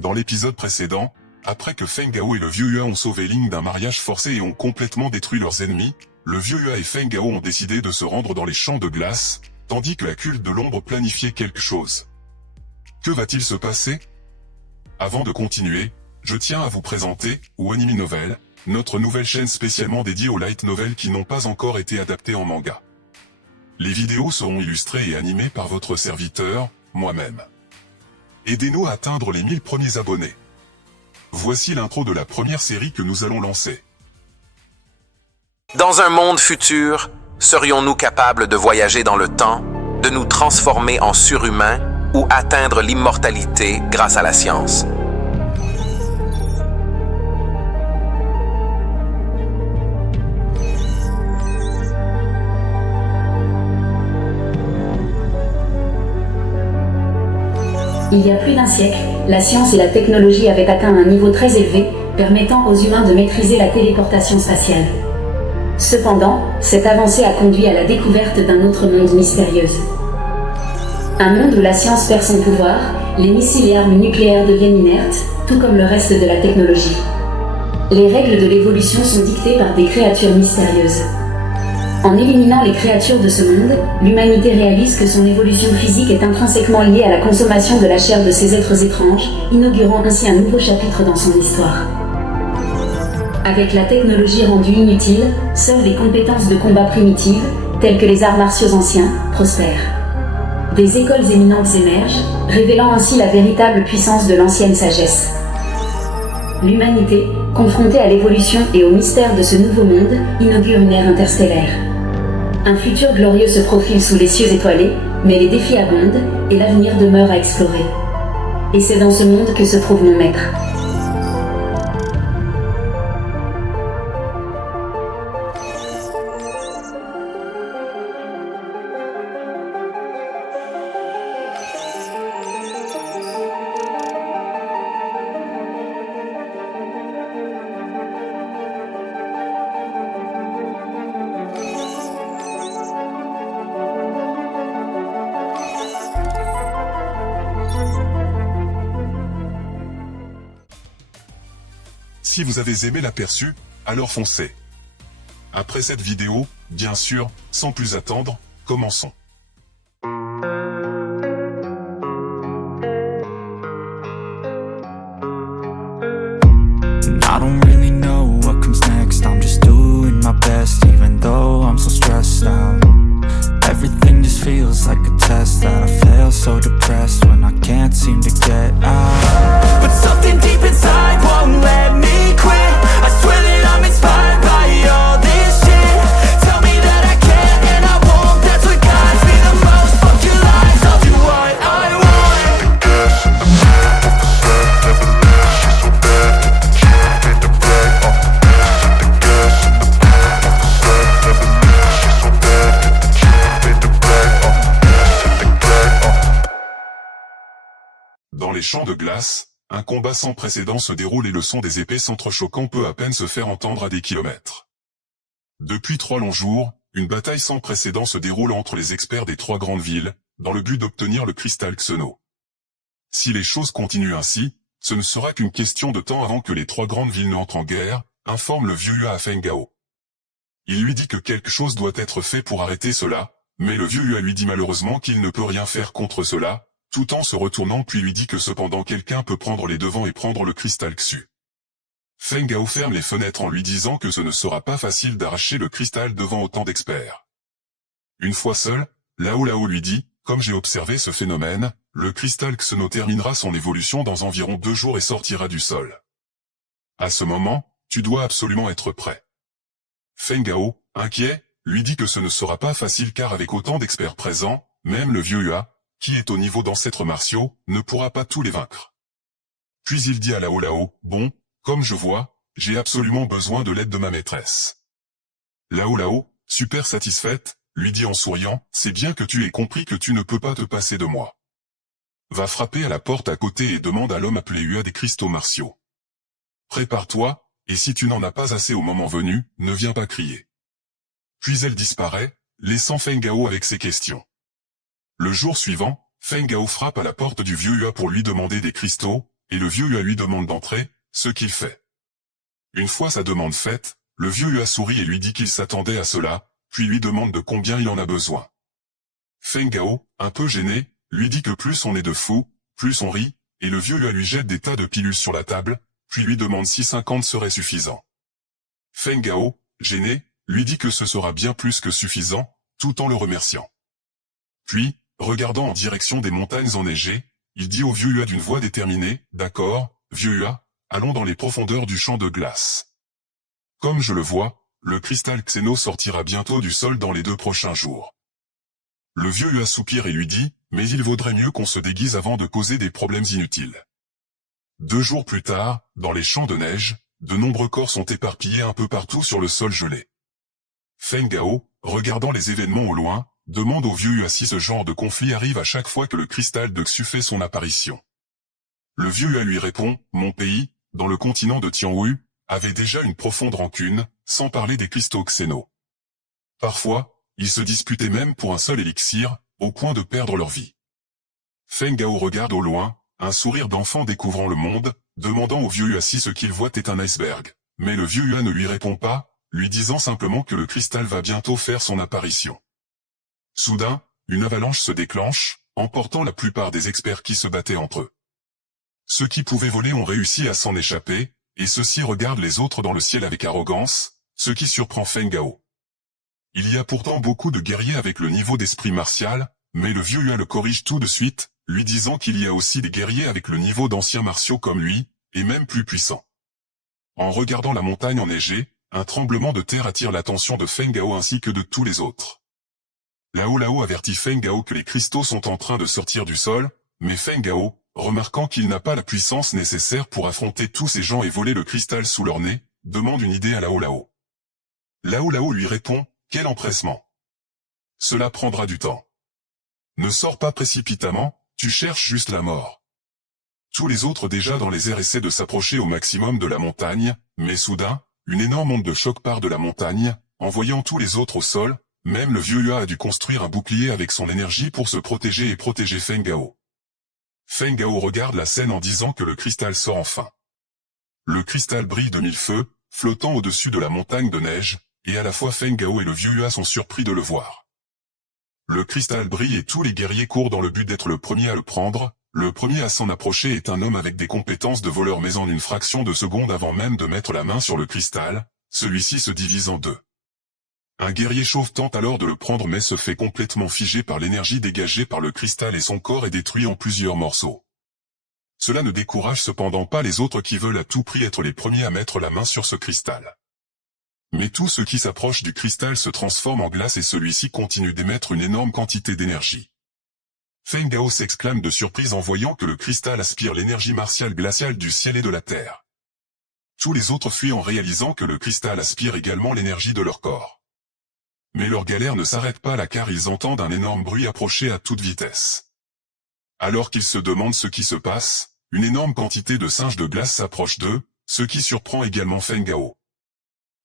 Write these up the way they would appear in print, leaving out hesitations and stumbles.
Dans l'épisode précédent, après que Feng Gao et le vieux Hua ont sauvé Ling d'un mariage forcé et ont complètement détruit leurs ennemis, le vieux Hua et Feng Gao ont décidé de se rendre dans les champs de glace, tandis que la culte de l'ombre planifiait quelque chose. Que va-t-il se passer? Avant de continuer, je tiens à vous présenter Wanimi Novel, notre nouvelle chaîne spécialement dédiée aux light novels qui n'ont pas encore été adaptés en manga. Les vidéos seront illustrées et animées par votre serviteur, moi-même. Aidez-nous à atteindre les 1000 premiers abonnés. Voici l'intro de la première série que nous allons lancer. Dans un monde futur, serions-nous capables de voyager dans le temps, de nous transformer en surhumains ou atteindre l'immortalité grâce à la science? Il y a plus d'un siècle, la science et la technologie avaient atteint un niveau très élevé, permettant aux humains de maîtriser la téléportation spatiale. Cependant, cette avancée a conduit à la découverte d'un autre monde mystérieux. Un monde où la science perd son pouvoir, les missiles et armes nucléaires deviennent inertes, tout comme le reste de la technologie. Les règles de l'évolution sont dictées par des créatures mystérieuses. En éliminant les créatures de ce monde, l'humanité réalise que son évolution physique est intrinsèquement liée à la consommation de la chair de ces êtres étranges, inaugurant ainsi un nouveau chapitre dans son histoire. Avec la technologie rendue inutile, seules les compétences de combat primitives, telles que les arts martiaux anciens, prospèrent. Des écoles éminentes émergent, révélant ainsi la véritable puissance de l'ancienne sagesse. L'humanité, confrontée à l'évolution et au mystère de ce nouveau monde, inaugure une ère interstellaire. Un futur glorieux se profile sous les cieux étoilés, mais les défis abondent et l'avenir demeure à explorer. Et c'est dans ce monde que se trouve mon maître. Si vous avez aimé l'aperçu, alors foncez. Après cette vidéo, bien sûr, sans plus attendre, commençons. I don't really know what comes next. I'm just doing my best, even though I'm so stressed out. Everything just feels like a test that I fail, so depressed when I can't seem to get out. But something deep inside won't let me quit. I swear that I'm inspired by all this shit. Tell me that I can and I won't. That's what guides me the most. Fuck your lies, I'll do what I want. Dans les champs de glace, un combat sans précédent se déroule et le son des épées s'entrechoquant peut à peine se faire entendre à des kilomètres. Depuis 3 longs jours, une bataille sans précédent se déroule entre les experts des 3 grandes villes, dans le but d'obtenir le cristal Xeno. Si les choses continuent ainsi, ce ne sera qu'une question de temps avant que les 3 grandes villes n'entrent en guerre, informe le vieux Hua à Feng Gao. Il lui dit que quelque chose doit être fait pour arrêter cela, mais le vieux Hua lui dit malheureusement qu'il ne peut rien faire contre cela, tout en se retournant puis lui dit que cependant quelqu'un peut prendre les devants et prendre le cristal Xu. Feng Gao ferme les fenêtres en lui disant que ce ne sera pas facile d'arracher le cristal devant autant d'experts. Une fois seul, Lao Lao lui dit, comme j'ai observé ce phénomène, le cristal Xeno terminera son évolution dans environ 2 jours et sortira du sol. À ce moment, tu dois absolument être prêt. Feng Gao, inquiet, lui dit que ce ne sera pas facile car avec autant d'experts présents, même le vieux Hua, qui est au niveau d'ancêtres martiaux, ne pourra pas tous les vaincre. Puis il dit à Lao Lao, bon, comme je vois, j'ai absolument besoin de l'aide de ma maîtresse. Lao Lao, super satisfaite, lui dit en souriant, c'est bien que tu aies compris que tu ne peux pas te passer de moi. Va frapper à la porte à côté et demande à l'homme appelé Hua des cristaux martiaux. Prépare-toi, et si tu n'en as pas assez au moment venu, ne viens pas crier. Puis elle disparaît, laissant Feng Gao avec ses questions. Le jour suivant, Feng Gao frappe à la porte du vieux Hua pour lui demander des cristaux, et le vieux Hua lui demande d'entrer, ce qu'il fait. Une fois sa demande faite, le vieux Hua sourit et lui dit qu'il s'attendait à cela, puis lui demande de combien il en a besoin. Feng Gao, un peu gêné, lui dit que plus on est de fous, plus on rit, et le vieux Hua lui jette des tas de pilules sur la table, puis lui demande si 50 serait suffisant. Feng Gao, gêné, lui dit que ce sera bien plus que suffisant, tout en le remerciant. Puis, regardant en direction des montagnes enneigées, il dit au vieux Hua d'une voix déterminée, « D'accord, vieux Hua, allons dans les profondeurs du champ de glace. Comme je le vois, le cristal Xeno sortira bientôt du sol dans les 2 prochains jours. » Le vieux Hua soupire et lui dit, « Mais il vaudrait mieux qu'on se déguise avant de causer des problèmes inutiles. » 2 jours plus tard, dans les champs de neige, de nombreux corps sont éparpillés un peu partout sur le sol gelé. Feng Gao, regardant les événements au loin, demande au vieux Hua si ce genre de conflit arrive à chaque fois que le cristal de Xu fait son apparition. Le vieux Hua lui répond, « Mon pays, dans le continent de Tianwu, avait déjà une profonde rancune, sans parler des cristaux Xeno. Parfois, ils se disputaient même pour un seul élixir, au point de perdre leur vie. » Feng Gao regarde au loin, un sourire d'enfant découvrant le monde, demandant au vieux Hua si ce qu'il voit est un iceberg. Mais le vieux Hua ne lui répond pas, lui disant simplement que le cristal va bientôt faire son apparition. Soudain, une avalanche se déclenche, emportant la plupart des experts qui se battaient entre eux. Ceux qui pouvaient voler ont réussi à s'en échapper, et ceux-ci regardent les autres dans le ciel avec arrogance, ce qui surprend Feng Gao. Il y a pourtant beaucoup de guerriers avec le niveau d'esprit martial, mais le vieux Hua le corrige tout de suite, lui disant qu'il y a aussi des guerriers avec le niveau d'anciens martiaux comme lui, et même plus puissants. En regardant la montagne enneigée, un tremblement de terre attire l'attention de Feng Gao ainsi que de tous les autres. Lao avertit Feng Gao que les cristaux sont en train de sortir du sol, mais Feng Gao, remarquant qu'il n'a pas la puissance nécessaire pour affronter tous ces gens et voler le cristal sous leur nez, demande une idée à Lao. Lao lui répond, « Quel empressement! Cela prendra du temps. Ne sors pas précipitamment, tu cherches juste la mort. » Tous les autres déjà dans les airs essaient de s'approcher au maximum de la montagne, mais soudain, une énorme onde de choc part de la montagne, envoyant tous les autres au sol, même le vieux Hua a dû construire un bouclier avec son énergie pour se protéger et protéger Feng Gao. Feng Gao regarde la scène en disant que le cristal sort enfin. Le cristal brille de 1000 feux, flottant au-dessus de la montagne de neige, et à la fois Feng Gao et le vieux Hua sont surpris de le voir. Le cristal brille et tous les guerriers courent dans le but d'être le premier à le prendre. Le premier à s'en approcher est un homme avec des compétences de voleur mais en une fraction de seconde avant même de mettre la main sur le cristal, celui-ci se divise en 2. Un guerrier chauve tente alors de le prendre mais se fait complètement figer par l'énergie dégagée par le cristal et son corps est détruit en plusieurs morceaux. Cela ne décourage cependant pas les autres qui veulent à tout prix être les premiers à mettre la main sur ce cristal. Mais tout ce qui s'approche du cristal se transforme en glace et celui-ci continue d'émettre une énorme quantité d'énergie. Feng Gao s'exclame de surprise en voyant que le cristal aspire l'énergie martiale glaciale du ciel et de la terre. Tous les autres fuient en réalisant que le cristal aspire également l'énergie de leur corps. Mais leur galère ne s'arrête pas là car ils entendent un énorme bruit approcher à toute vitesse. Alors qu'ils se demandent ce qui se passe, une énorme quantité de singes de glace s'approche d'eux, ce qui surprend également Feng Gao.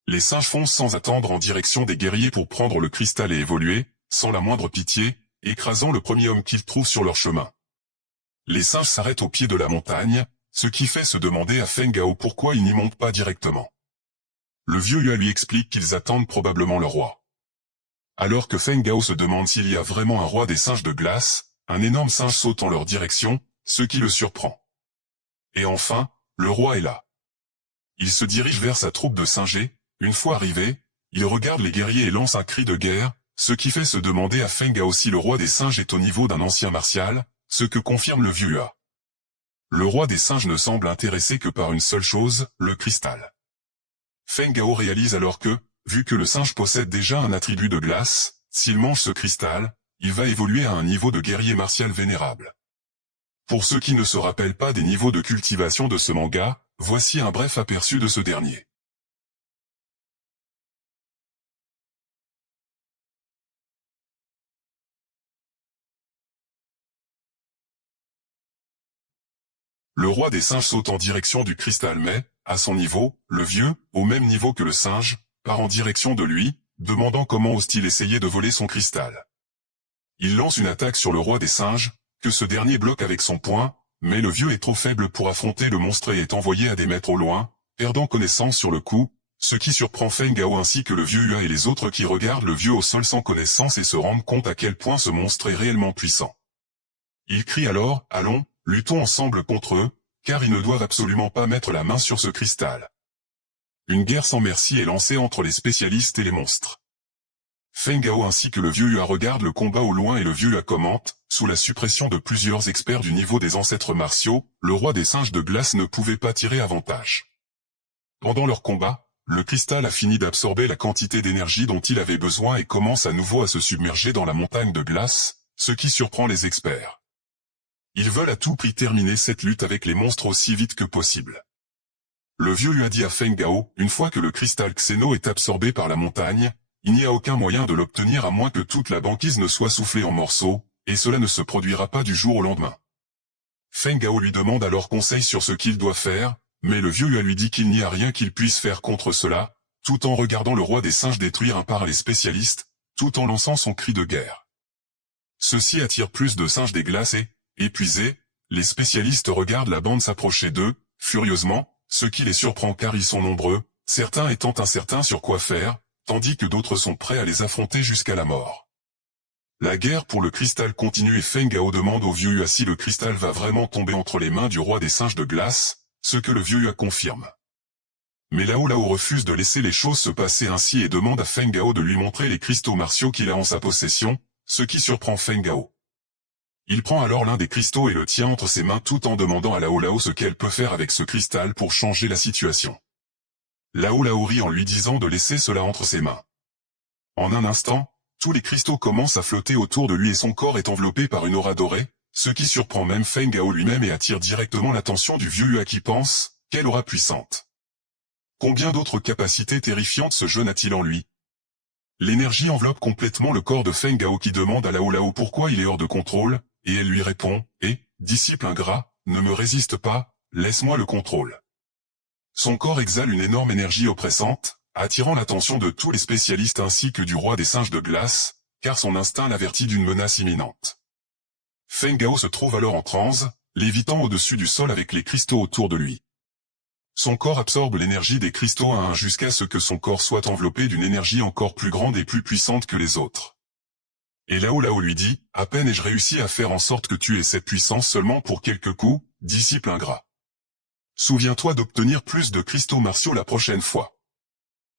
Les singes foncent sans attendre en direction des guerriers pour prendre le cristal et évoluer, sans la moindre pitié, écrasant le premier homme qu'ils trouvent sur leur chemin. Les singes s'arrêtent au pied de la montagne, ce qui fait se demander à Feng Gao pourquoi ils n'y montent pas directement. Le vieux Hua lui explique qu'ils attendent probablement le roi. Alors que Feng Gao se demande s'il y a vraiment un roi des singes de glace, un énorme singe saute en leur direction, ce qui le surprend. Et enfin, le roi est là. Il se dirige vers sa troupe de singers. Une fois arrivé, il regarde les guerriers et lance un cri de guerre, ce qui fait se demander à Feng Gao si le roi des singes est au niveau d'un ancien martial, ce que confirme le vieux Hua. Le roi des singes ne semble intéressé que par une seule chose, le cristal. Feng Gao réalise alors que, vu que le singe possède déjà un attribut de glace, s'il mange ce cristal, il va évoluer à un niveau de guerrier martial vénérable. Pour ceux qui ne se rappellent pas des niveaux de cultivation de ce manga, voici un bref aperçu de ce dernier. Le roi des singes saute en direction du cristal mais, à son niveau, le vieux, au même niveau que le singe, part en direction de lui, demandant comment ose-t-il essayer de voler son cristal. Il lance une attaque sur le roi des singes, que ce dernier bloque avec son poing, mais le vieux est trop faible pour affronter le monstre et est envoyé à des mètres au loin, perdant connaissance sur le coup, ce qui surprend Feng Gao ainsi que le vieux Hua et les autres qui regardent le vieux au sol sans connaissance et se rendent compte à quel point ce monstre est réellement puissant. Ils crient alors, allons, luttons ensemble contre eux, car ils ne doivent absolument pas mettre la main sur ce cristal. Une guerre sans merci est lancée entre les spécialistes et les monstres. Feng Gao ainsi que le vieux Hua regardent le combat au loin et le vieux Hua commente, sous la suppression de plusieurs experts du niveau des ancêtres martiaux, le roi des singes de glace ne pouvait pas tirer avantage. Pendant leur combat, le cristal a fini d'absorber la quantité d'énergie dont il avait besoin et commence à nouveau à se submerger dans la montagne de glace, ce qui surprend les experts. Ils veulent à tout prix terminer cette lutte avec les monstres aussi vite que possible. Le vieux Hua dit à Feng Gao, une fois que le cristal Xeno est absorbé par la montagne, il n'y a aucun moyen de l'obtenir à moins que toute la banquise ne soit soufflée en morceaux, et cela ne se produira pas du jour au lendemain. Feng Gao lui demande alors conseil sur ce qu'il doit faire, mais le vieux Hua lui dit qu'il n'y a rien qu'il puisse faire contre cela, tout en regardant le roi des singes détruire un par les spécialistes, tout en lançant son cri de guerre. Ceci attire plus de singes des glaces et, épuisés, les spécialistes regardent la bande s'approcher d'eux, furieusement, ce qui les surprend car ils sont nombreux, certains étant incertains sur quoi faire, tandis que d'autres sont prêts à les affronter jusqu'à la mort. La guerre pour le cristal continue et Feng Gao demande au vieux Hua si le cristal va vraiment tomber entre les mains du roi des singes de glace, ce que le vieux Hua confirme. Mais Lao refuse de laisser les choses se passer ainsi et demande à Feng Gao de lui montrer les cristaux martiaux qu'il a en sa possession, ce qui surprend Feng Gao. Il prend alors l'un des cristaux et le tient entre ses mains tout en demandant à Lao ce qu'elle peut faire avec ce cristal pour changer la situation. Lao rit en lui disant de laisser cela entre ses mains. En un instant, tous les cristaux commencent à flotter autour de lui et son corps est enveloppé par une aura dorée, ce qui surprend même Feng Gao lui-même et attire directement l'attention du vieux Hua qui pense, quelle aura puissante. Combien d'autres capacités terrifiantes ce jeune a-t-il en lui? L'énergie enveloppe complètement le corps de Feng Gao qui demande à Lao pourquoi il est hors de contrôle, et elle lui répond, disciple ingrat, ne me résiste pas, laisse-moi le contrôle. Son corps exhale une énorme énergie oppressante, attirant l'attention de tous les spécialistes ainsi que du roi des singes de glace, car son instinct l'avertit d'une menace imminente. Feng Gao se trouve alors en transe, lévitant au-dessus du sol avec les cristaux autour de lui. Son corps absorbe l'énergie des cristaux un à un jusqu'à ce que son corps soit enveloppé d'une énergie encore plus grande et plus puissante que les autres. Et Lao lui dit, à peine ai-je réussi à faire en sorte que tu aies cette puissance seulement pour quelques coups, disciple ingrat. Souviens-toi d'obtenir plus de cristaux martiaux la prochaine fois.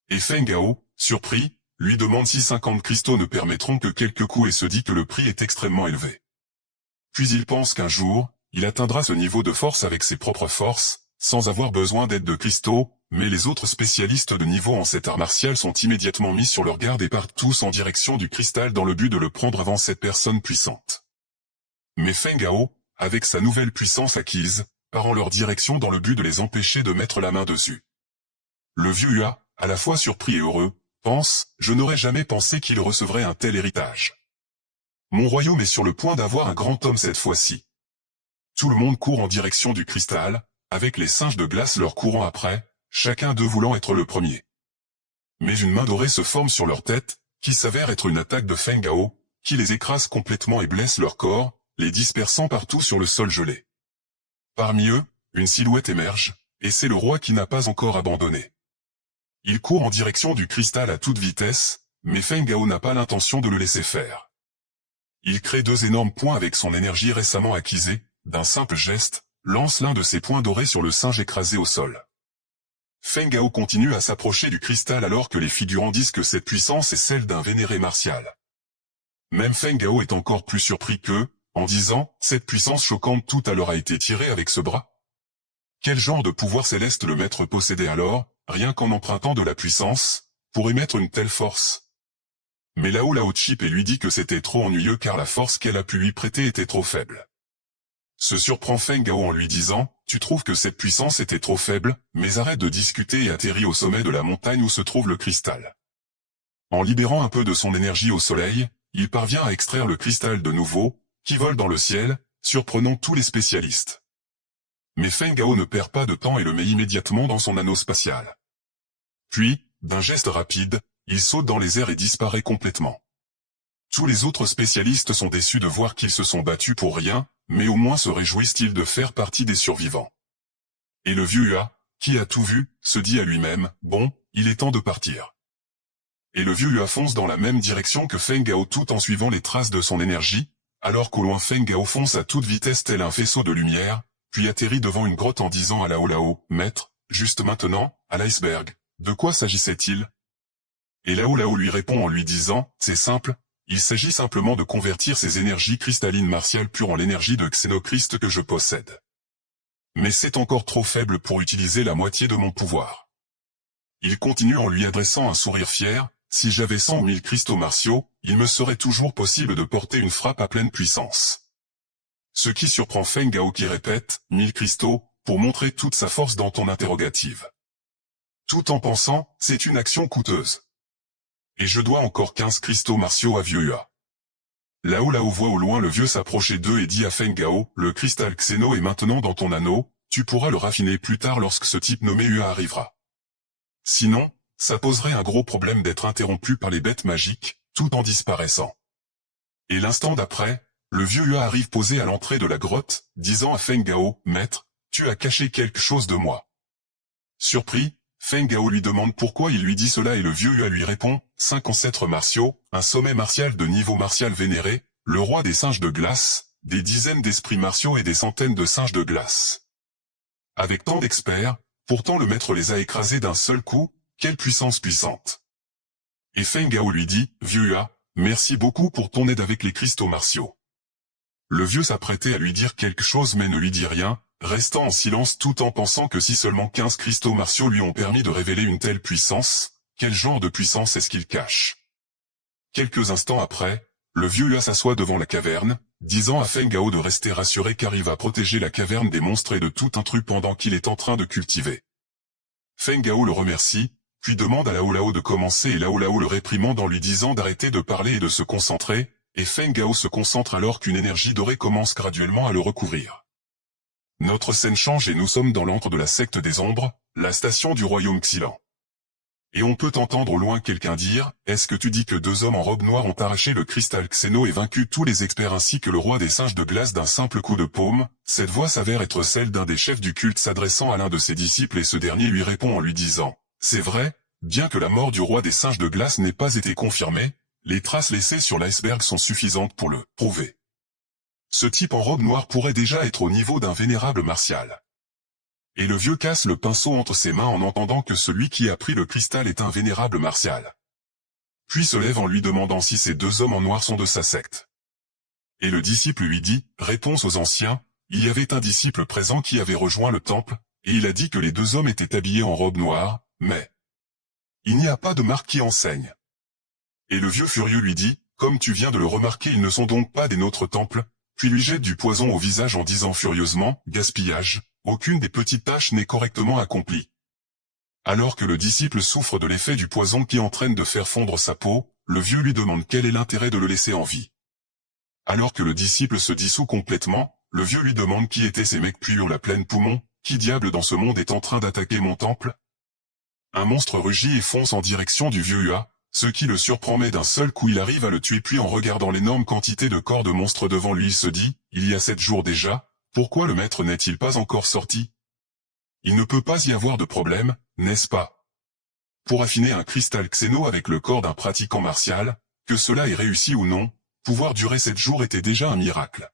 Et Feng Gao, surpris, lui demande si 50 cristaux ne permettront que quelques coups et se dit que le prix est extrêmement élevé. Puis il pense qu'un jour, il atteindra ce niveau de force avec ses propres forces, sans avoir besoin d'aide de cristaux, mais les autres spécialistes de niveau en cet art martial sont immédiatement mis sur leur garde et partent tous en direction du cristal dans le but de le prendre avant cette personne puissante. Mais Feng Gao, avec sa nouvelle puissance acquise, part en leur direction dans le but de les empêcher de mettre la main dessus. Le vieux Hua, à la fois surpris et heureux, pense, je n'aurais jamais pensé qu'il recevrait un tel héritage. Mon royaume est sur le point d'avoir un grand homme cette fois-ci. Tout le monde court en direction du cristal, avec les singes de glace leur courant après, chacun d'eux voulant être le premier. Mais une main dorée se forme sur leur tête, qui s'avère être une attaque de Feng Gao, qui les écrase complètement et blesse leur corps, les dispersant partout sur le sol gelé. Parmi eux, une silhouette émerge, et c'est le roi qui n'a pas encore abandonné. Il court en direction du cristal à toute vitesse, mais Feng Gao n'a pas l'intention de le laisser faire. Il crée 2 énormes points avec son énergie récemment acquisée, d'un simple geste, lance l'un de ses points dorés sur le singe écrasé au sol. Feng Gao continue à s'approcher du cristal alors que les figurants disent que cette puissance est celle d'un vénéré martial. Même Feng Gao est encore plus surpris qu'eux, en disant « Cette puissance choquante tout à l'heure a été tirée avec ce bras ?» Quel genre de pouvoir céleste le maître possédait alors, rien qu'en empruntant de la puissance, pour émettre une telle force? Mais Lao chip et lui dit que c'était trop ennuyeux car la force qu'elle a pu lui prêter était trop faible. Se surprend Feng Gao en lui disant « Tu trouves que cette puissance était trop faible, mais arrête de discuter et atterris au sommet de la montagne où se trouve le cristal. » En libérant un peu de son énergie au soleil, il parvient à extraire le cristal de nouveau, qui vole dans le ciel, surprenant tous les spécialistes. Mais Feng Gao ne perd pas de temps et le met immédiatement dans son anneau spatial. Puis, d'un geste rapide, il saute dans les airs et disparaît complètement. Tous les autres spécialistes sont déçus de voir qu'ils se sont battus pour rien, mais au moins se réjouissent-ils de faire partie des survivants. Et le vieux Hua, qui a tout vu, se dit à lui-même, bon, il est temps de partir. Et le vieux Hua fonce dans la même direction que Feng Gao tout en suivant les traces de son énergie, alors qu'au loin Feng Gao fonce à toute vitesse tel un faisceau de lumière, puis atterrit devant une grotte en disant à Lao Lao, « Maître, juste maintenant, à l'iceberg, de quoi s'agissait-il » Et Lao Lao lui répond en lui disant, « C'est simple, il s'agit simplement de convertir ces énergies cristallines martiales pures en l'énergie de Xénochrist que je possède. Mais c'est encore trop faible pour utiliser la moitié de mon pouvoir. » Il continue en lui adressant un sourire fier, « Si j'avais 100 000 cristaux martiaux, il me serait toujours possible de porter une frappe à pleine puissance. » Ce qui surprend Feng Gao qui répète, « 1000 cristaux, pour montrer toute sa force dans ton interrogative. » Tout en pensant, c'est une action coûteuse. Et je dois encore 15 cristaux martiaux à vieux Hua. Lao Lao voit au loin le vieux s'approcher d'eux et dit à Feng Gao, « Le cristal Xéno est maintenant dans ton anneau, tu pourras le raffiner plus tard lorsque ce type nommé Hua arrivera. Sinon, ça poserait un gros problème d'être interrompu par les bêtes magiques, tout en disparaissant. » Et l'instant d'après, le vieux Hua arrive posé à l'entrée de la grotte, disant à Feng Gao, « Maître, tu as caché quelque chose de moi. » Surpris, Feng Gao lui demande pourquoi il lui dit cela et le vieux Hua lui répond, « 5 ancêtres martiaux, un sommet martial de niveau martial vénéré, le roi des singes de glace, des dizaines d'esprits martiaux et des centaines de singes de glace. Avec tant d'experts, pourtant le maître les a écrasés d'un seul coup, quelle puissance puissante. » Et Feng Gao lui dit, « Vieux Hua, merci beaucoup pour ton aide avec les cristaux martiaux. » Le vieux s'apprêtait à lui dire quelque chose mais ne lui dit rien, restant en silence tout en pensant que si seulement 15 cristaux martiaux lui ont permis de révéler une telle puissance, quel genre de puissance est-ce qu'il cache? Quelques instants après, le vieux Hua s'assoit devant la caverne, disant à Feng Gao de rester rassuré car il va protéger la caverne des monstres et de tout intrus pendant qu'il est en train de cultiver. Feng Gao le remercie, puis demande à Lao Lao de commencer et Lao Lao le réprimande en lui disant d'arrêter de parler et de se concentrer, et Feng Gao se concentre alors qu'une énergie dorée commence graduellement à le recouvrir. Notre scène change et nous sommes dans l'antre de la secte des ombres, la station du royaume Xilan. Et on peut entendre au loin quelqu'un dire, « Est-ce que tu dis que 2 hommes en robe noire ont arraché le cristal Xéno et vaincu tous les experts ainsi que le roi des singes de glace d'un simple coup de paume ?» Cette voix s'avère être celle d'un des chefs du culte s'adressant à l'un de ses disciples et ce dernier lui répond en lui disant, « C'est vrai, bien que la mort du roi des singes de glace n'ait pas été confirmée, les traces laissées sur l'iceberg sont suffisantes pour le prouver. Ce type en robe noire pourrait déjà être au niveau d'un vénérable martial. » Et le vieux casse le pinceau entre ses mains en entendant que celui qui a pris le cristal est un vénérable martial. Puis se lève en lui demandant si ces 2 hommes en noir sont de sa secte. Et le disciple lui dit, réponse aux anciens, il y avait un disciple présent qui avait rejoint le temple, et il a dit que les 2 hommes étaient habillés en robe noire, mais il n'y a pas de marque qui enseigne. Et le vieux furieux lui dit, comme tu viens de le remarquer ils ne sont donc pas des nôtres temples, puis lui jette du poison au visage en disant furieusement, gaspillage, aucune des petites tâches n'est correctement accomplie. Alors que le disciple souffre de l'effet du poison qui entraîne de faire fondre sa peau, le vieux lui demande quel est l'intérêt de le laisser en vie. Alors que le disciple se dissout complètement, le vieux lui demande qui étaient ces mecs puis hurle à pleine poumon, qui diable dans ce monde est en train d'attaquer mon temple? Un monstre rugit et fonce en direction du vieux Hua, ce qui le surprend mais d'un seul coup il arrive à le tuer puis en regardant l'énorme quantité de corps de monstres devant lui il se dit, il y a 7 jours déjà, pourquoi le maître n'est-il pas encore sorti? Il ne peut pas y avoir de problème, n'est-ce pas? Pour affiner un cristal Xéno avec le corps d'un pratiquant martial, que cela ait réussi ou non, pouvoir durer 7 jours était déjà un miracle.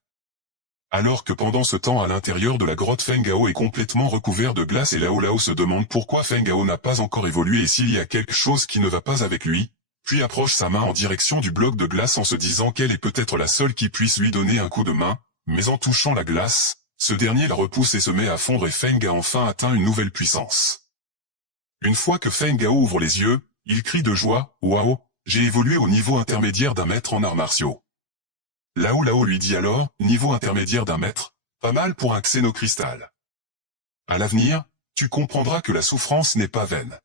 Alors que pendant ce temps à l'intérieur de la grotte Feng Gao est complètement recouvert de glace et Lao Lao se demande pourquoi Feng Gao n'a pas encore évolué et s'il y a quelque chose qui ne va pas avec lui, puis approche sa main en direction du bloc de glace en se disant qu'elle est peut-être la seule qui puisse lui donner un coup de main, mais en touchant la glace, ce dernier la repousse et se met à fondre et Feng a enfin atteint une nouvelle puissance. Une fois que Feng Gao ouvre les yeux, il crie de joie, « Waouh, j'ai évolué au niveau intermédiaire d'un maître en arts martiaux. » Lao Lao lui dit alors, niveau intermédiaire d'un maître, pas mal pour un xénocristal. À l'avenir, tu comprendras que la souffrance n'est pas vaine.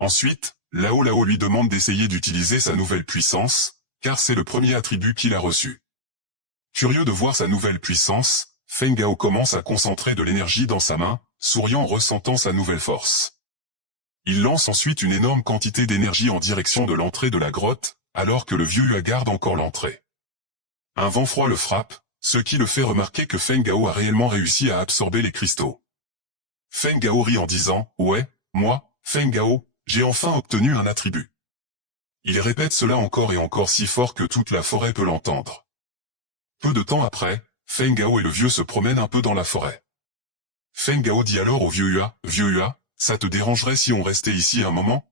Ensuite, Lao Lao lui demande d'essayer d'utiliser sa nouvelle puissance, car c'est le premier attribut qu'il a reçu. Curieux de voir sa nouvelle puissance, Feng Gao commence à concentrer de l'énergie dans sa main, souriant en ressentant sa nouvelle force. Il lance ensuite une énorme quantité d'énergie en direction de l'entrée de la grotte, alors que le vieux Hua garde encore l'entrée. Un vent froid le frappe, Ce qui le fait remarquer que Feng Gao a réellement réussi à absorber les cristaux. Feng Gao rit en disant « Ouais, moi, Feng Gao, j'ai enfin obtenu un attribut. » Il répète cela encore et encore si fort que toute la forêt peut l'entendre. Peu de temps après, Feng Gao et le vieux se promènent un peu dans la forêt. Feng Gao dit alors au vieux Hua, ça te dérangerait si on restait ici un moment?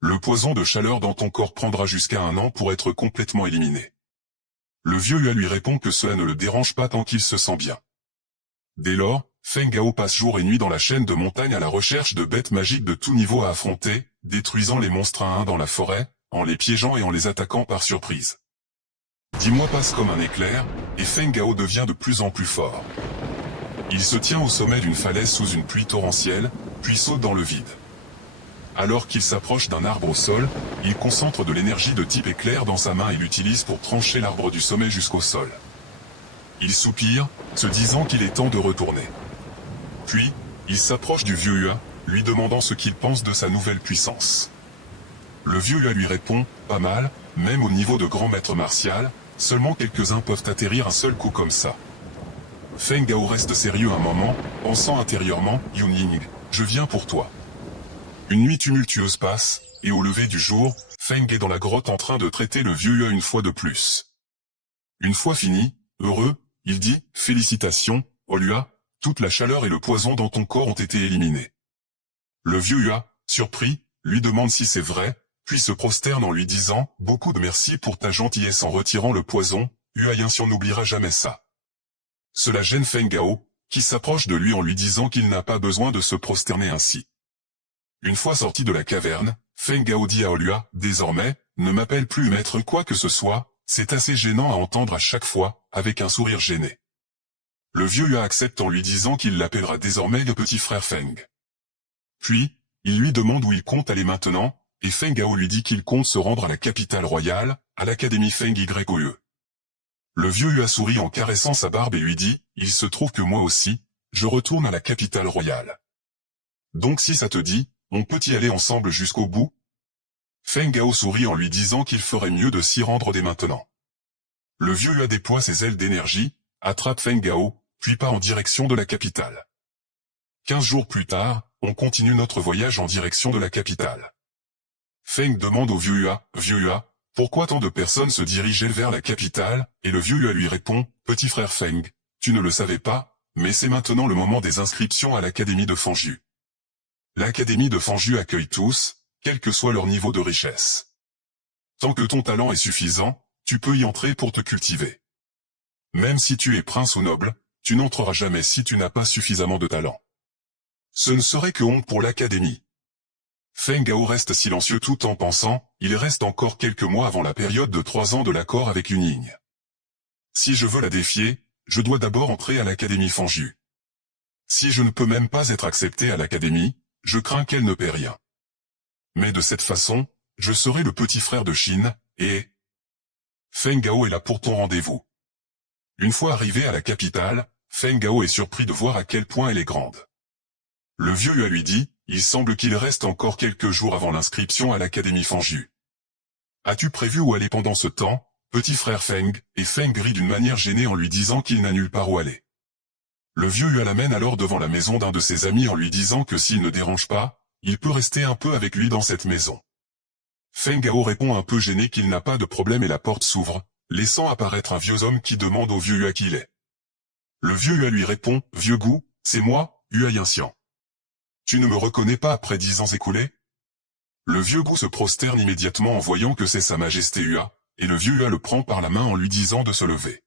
Le poison de chaleur dans ton corps prendra jusqu'à 1 an pour être complètement éliminé. Le vieux Hua lui répond que cela ne le dérange pas tant qu'il se sent bien. Dès lors, Feng Gao passe jour et nuit dans la chaîne de montagnes à la recherche de bêtes magiques de tout niveau à affronter, détruisant les monstres à un dans la forêt, en les piégeant et en les attaquant par surprise. 10 mois passent comme un éclair, et Feng Gao devient de plus en plus fort. Il se tient au sommet d'une falaise sous une pluie torrentielle, puis saute dans le vide. Alors qu'il s'approche d'un arbre au sol, il concentre de l'énergie de type éclair dans sa main et l'utilise pour trancher l'arbre du sommet jusqu'au sol. Il soupire, se disant qu'il est temps de retourner. Puis, il s'approche du vieux Hua, lui demandant ce qu'il pense de sa nouvelle puissance. Le vieux Hua lui répond, pas mal, même au niveau de grand maître martial, seulement quelques-uns peuvent atterrir un seul coup comme ça. Feng Gao reste sérieux un moment, pensant intérieurement, Yun Ying, je viens pour toi. Une nuit tumultueuse passe, et au lever du jour, Feng est dans la grotte en train de traiter le vieux Hua une fois de plus. Une fois fini, heureux, il dit, félicitations, oh Hua, toute la chaleur et le poison dans ton corps ont été éliminés. Le vieux Hua, surpris, lui demande si c'est vrai, puis se prosterne en lui disant, beaucoup de merci pour ta gentillesse en retirant le poison, Hua Yanxian n'oubliera jamais ça. Cela gêne Feng Gao, qui s'approche de lui en lui disant qu'il n'a pas besoin de se prosterner ainsi. Une fois sorti de la caverne, Feng Gao dit à Hua, désormais, ne m'appelle plus maître quoi que ce soit, c'est assez gênant à entendre à chaque fois, avec un sourire gêné. Le vieux Hua accepte en lui disant qu'il l'appellera désormais le petit frère Feng. Puis, il lui demande où il compte aller maintenant, et Feng Gao lui dit qu'il compte se rendre à la capitale royale, à l'académie Feng Yoe. Le vieux Hua sourit en caressant sa barbe et lui dit, il se trouve que moi aussi, je retourne à la capitale royale. Donc si ça te dit, on peut y aller ensemble jusqu'au bout? Feng Gao sourit en lui disant qu'il ferait mieux de s'y rendre dès maintenant. Le vieux Hua déploie ses ailes d'énergie, attrape Feng Gao, puis part en direction de la capitale. 15 jours plus tard, on continue notre voyage en direction de la capitale. Feng demande au vieux Hua, pourquoi tant de personnes se dirigeaient vers la capitale, et le vieux Hua lui répond, petit frère Feng, tu ne le savais pas, mais c'est maintenant le moment des inscriptions à l'académie de Fanju. L'académie de Fanju accueille tous, quel que soit leur niveau de richesse. Tant que ton talent est suffisant, tu peux y entrer pour te cultiver. Même si tu es prince ou noble, tu n'entreras jamais si tu n'as pas suffisamment de talent. Ce ne serait que honte pour l'académie. Feng Gao reste silencieux tout en pensant, il reste encore quelques mois avant la période de 3 ans de l'accord avec Yun Ying. Si je veux la défier, je dois d'abord entrer à l'académie Fanju. Si je ne peux même pas être accepté à l'académie, je crains qu'elle ne paie rien. Mais de cette façon, je serai le petit frère de Shin, et... Feng Gao est là pour ton rendez-vous. Une fois arrivé à la capitale, Feng Gao est surpris de voir à quel point elle est grande. Le vieux Hua lui dit, il semble qu'il reste encore quelques jours avant l'inscription à l'académie Fanju. As-tu prévu où aller pendant ce temps, petit frère Feng? Et Feng rit d'une manière gênée en lui disant qu'il n'a nulle part où aller. Le vieux Hua l'amène alors devant la maison d'un de ses amis en lui disant que s'il ne dérange pas, il peut rester un peu avec lui dans cette maison. Feng Gao répond un peu gêné qu'il n'a pas de problème et la porte s'ouvre, laissant apparaître un vieux homme qui demande au vieux Hua qui il est. Le vieux Hua lui répond, vieux goût, c'est moi, Hua Yanxian. Tu ne me reconnais pas après 10 ans écoulés? Le vieux goût se prosterne immédiatement en voyant que c'est sa majesté Hua, et le vieux Hua le prend par la main en lui disant de se lever.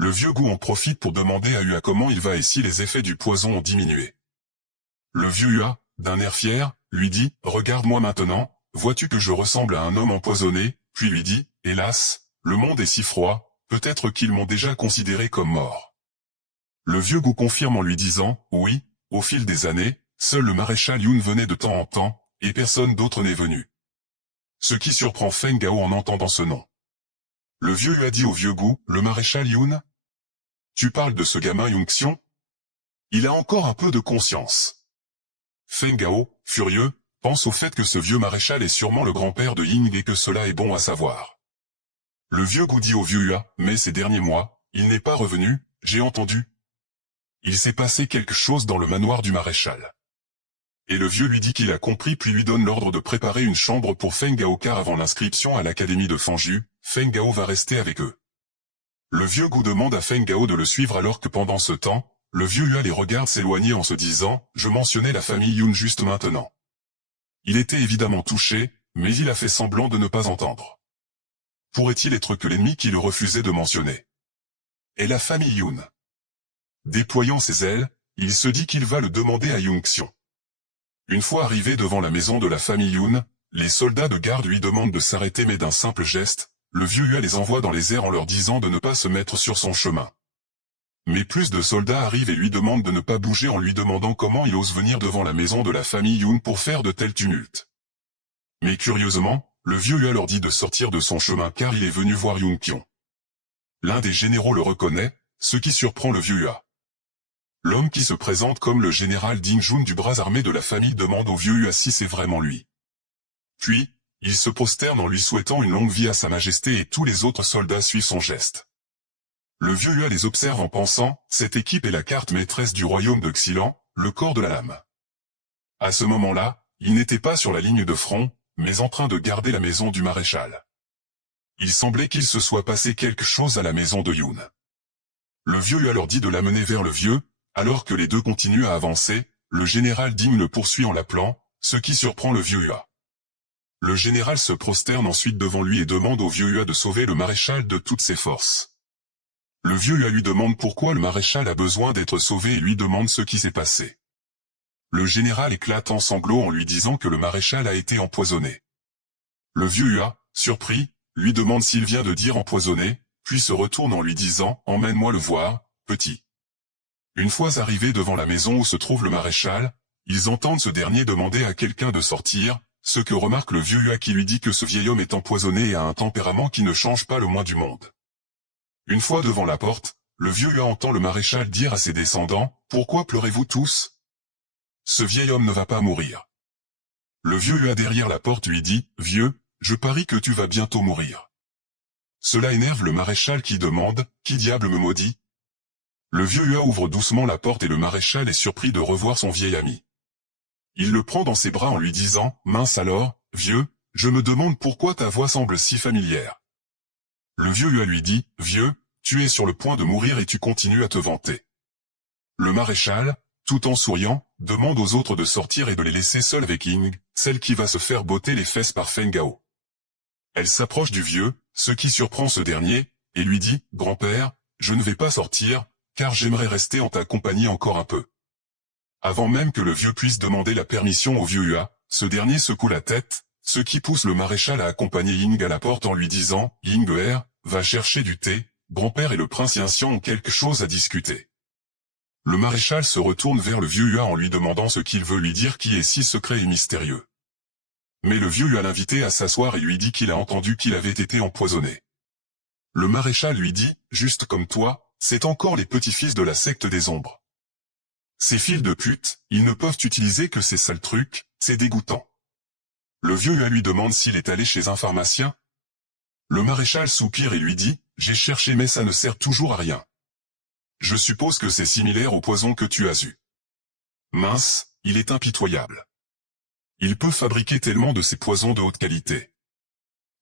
Le vieux goût en profite pour demander à Hua comment il va et si les effets du poison ont diminué. Le vieux Hua, d'un air fier, lui dit, regarde-moi maintenant, vois-tu que je ressemble à un homme empoisonné, puis lui dit, hélas, le monde est si froid, peut-être qu'ils m'ont déjà considéré comme mort. Le vieux goût confirme en lui disant, oui, au fil des années, seul le maréchal Yun venait de temps en temps, et personne d'autre n'est venu. Ce qui surprend Feng Gao en entendant ce nom. Le vieux Hua dit au vieux goût, le maréchal Yun? Tu parles de ce gamin Yunxian? Il a encore un peu de conscience. Feng Gao, furieux, pense au fait que ce vieux maréchal est sûrement le grand-père de Ying et que cela est bon à savoir. Le vieux goût dit au vieux Hua, mais ces derniers mois, il n'est pas revenu, j'ai entendu. Il s'est passé quelque chose dans le manoir du maréchal. Et le vieux lui dit qu'il a compris puis lui donne l'ordre de préparer une chambre pour Feng Gao car avant l'inscription à l'académie de Fanju, Feng Gao va rester avec eux. Le vieux Gu demande à Feng Gao de le suivre alors que pendant ce temps, le vieux Hua les regarde s'éloigner en se disant « Je mentionnais la famille Yun juste maintenant ». Il était évidemment touché, mais il a fait semblant de ne pas entendre. Pourrait-il être que l'ennemi qui le refusait de mentionner est la famille Yun? Déployant ses ailes, il se dit qu'il va le demander à Yung Xiong. Une fois arrivé devant la maison de la famille Yun, les soldats de garde lui demandent de s'arrêter mais d'un simple geste, le vieux Hua les envoie dans les airs en leur disant de ne pas se mettre sur son chemin. Mais plus de soldats arrivent et lui demandent de ne pas bouger en lui demandant comment il ose venir devant la maison de la famille Yun pour faire de tels tumultes. Mais curieusement, le vieux Hua leur dit de sortir de son chemin car il est venu voir Yung Qiong. L'un des généraux le reconnaît, ce qui surprend le vieux Hua. L'homme qui se présente comme le général Ding Jun du bras armé de la famille demande au vieux Hua si c'est vraiment lui. Puis, il se prosterne en lui souhaitant une longue vie à sa majesté et tous les autres soldats suivent son geste. Le vieux Hua les observe en pensant, cette équipe est la carte maîtresse du royaume de Xilan, le corps de la lame. À ce moment-là, il n'était pas sur la ligne de front, mais en train de garder la maison du maréchal. Il semblait qu'il se soit passé quelque chose à la maison de Yun. Le vieux Hua leur dit de l'amener vers le vieux, alors que les deux continuent à avancer, le général Ding le poursuit en l'appelant, ce qui surprend le vieux Hua. Le général se prosterne ensuite devant lui et demande au vieux Hua de sauver le maréchal de toutes ses forces. Le vieux Hua lui demande pourquoi le maréchal a besoin d'être sauvé et lui demande ce qui s'est passé. Le général éclate en sanglots en lui disant que le maréchal a été empoisonné. Le vieux Hua, surpris, lui demande s'il vient de dire empoisonné, puis se retourne en lui disant « Emmène-moi le voir, petit ». Une fois arrivés devant la maison où se trouve le maréchal, ils entendent ce dernier demander à quelqu'un de sortir, ce que remarque le vieux Hua qui lui dit que ce vieil homme est empoisonné et a un tempérament qui ne change pas le moins du monde. Une fois devant la porte, le vieux Hua entend le maréchal dire à ses descendants « Pourquoi pleurez-vous tous? Ce vieil homme ne va pas mourir. » Le vieux Hua derrière la porte lui dit « Vieux, je parie que tu vas bientôt mourir. » Cela énerve le maréchal qui demande « Qui diable me maudit ?» Le vieux Hua ouvre doucement la porte et le maréchal est surpris de revoir son vieil ami. Il le prend dans ses bras en lui disant « Mince alors, vieux, je me demande pourquoi ta voix semble si familière. » Le vieux Hua lui dit « Vieux, tu es sur le point de mourir et tu continues à te vanter. » Le maréchal, tout en souriant, demande aux autres de sortir et de les laisser seuls avec Ying, celle qui va se faire botter les fesses par Feng Gao. Elle s'approche du vieux, ce qui surprend ce dernier, et lui dit « Grand-père, je ne vais pas sortir, car j'aimerais rester en ta compagnie encore un peu. » Avant même que le vieux puisse demander la permission au vieux Hua, ce dernier secoue la tête, ce qui pousse le maréchal à accompagner Ying à la porte en lui disant « Ying va chercher du thé, grand-père et le prince Yanxian ont quelque chose à discuter. » Le maréchal se retourne vers le vieux Hua en lui demandant ce qu'il veut lui dire qui est si secret et mystérieux. Mais le vieux Hua l'invite à s'asseoir et lui dit qu'il a entendu qu'il avait été empoisonné. Le maréchal lui dit « Juste comme toi, c'est encore les petits-fils de la secte des ombres. Ces fils de pute, ils ne peuvent utiliser que ces sales trucs, c'est dégoûtant. » Le vieux Hua lui demande s'il est allé chez un pharmacien. Le maréchal soupire et lui dit « J'ai cherché mais ça ne sert toujours à rien. Je suppose que c'est similaire au poison que tu as eu. Mince, il est impitoyable. Il peut fabriquer tellement de ces poisons de haute qualité. »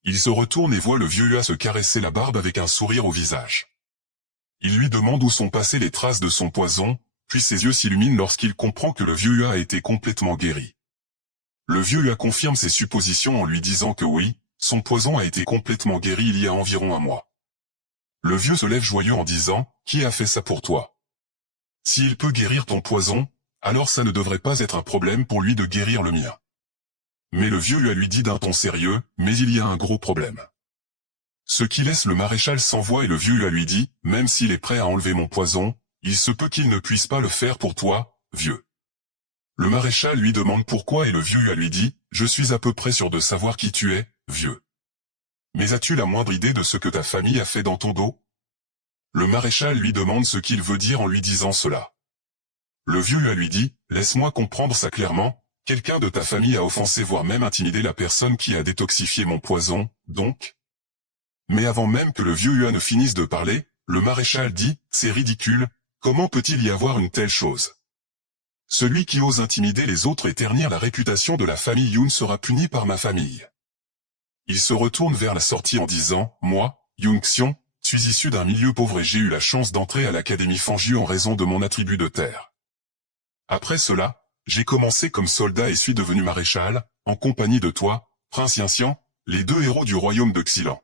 Il se retourne et voit le vieux Hua se caresser la barbe avec un sourire au visage. Il lui demande où sont passées les traces de son poison, puis ses yeux s'illuminent lorsqu'il comprend que le vieux Hua a été complètement guéri. Le vieux Hua confirme ses suppositions en lui disant que oui, son poison a été complètement guéri il y a environ un mois. Le vieux se lève joyeux en disant « Qui a fait ça pour toi? S'il peut guérir ton poison, alors ça ne devrait pas être un problème pour lui de guérir le mien. » Mais le vieux Hua lui dit d'un ton sérieux « Mais il y a un gros problème. » Ce qui laisse le maréchal sans voix et le vieux Hua lui dit « Même s'il est prêt à enlever mon poison, il se peut qu'il ne puisse pas le faire pour toi, vieux. » Le maréchal lui demande pourquoi et le vieux Hua lui dit « Je suis à peu près sûr de savoir qui tu es, vieux. Mais as-tu la moindre idée de ce que ta famille a fait dans ton dos ?» Le maréchal lui demande ce qu'il veut dire en lui disant cela. Le vieux Hua lui dit « Laisse-moi comprendre ça clairement, quelqu'un de ta famille a offensé voire même intimidé la personne qui a détoxifié mon poison, donc ?» Mais avant même que le vieux Hua ne finisse de parler, le maréchal dit, c'est ridicule, comment peut-il y avoir une telle chose? Celui qui ose intimider les autres et ternir la réputation de la famille Yoon sera puni par ma famille. Il se retourne vers la sortie en disant, moi, Yoon Xion, suis issu d'un milieu pauvre et j'ai eu la chance d'entrer à l'Académie Fanju en raison de mon attribut de terre. Après cela, j'ai commencé comme soldat et suis devenu maréchal, en compagnie de toi, Prince Yin-Xian, les deux héros du royaume de Xilan.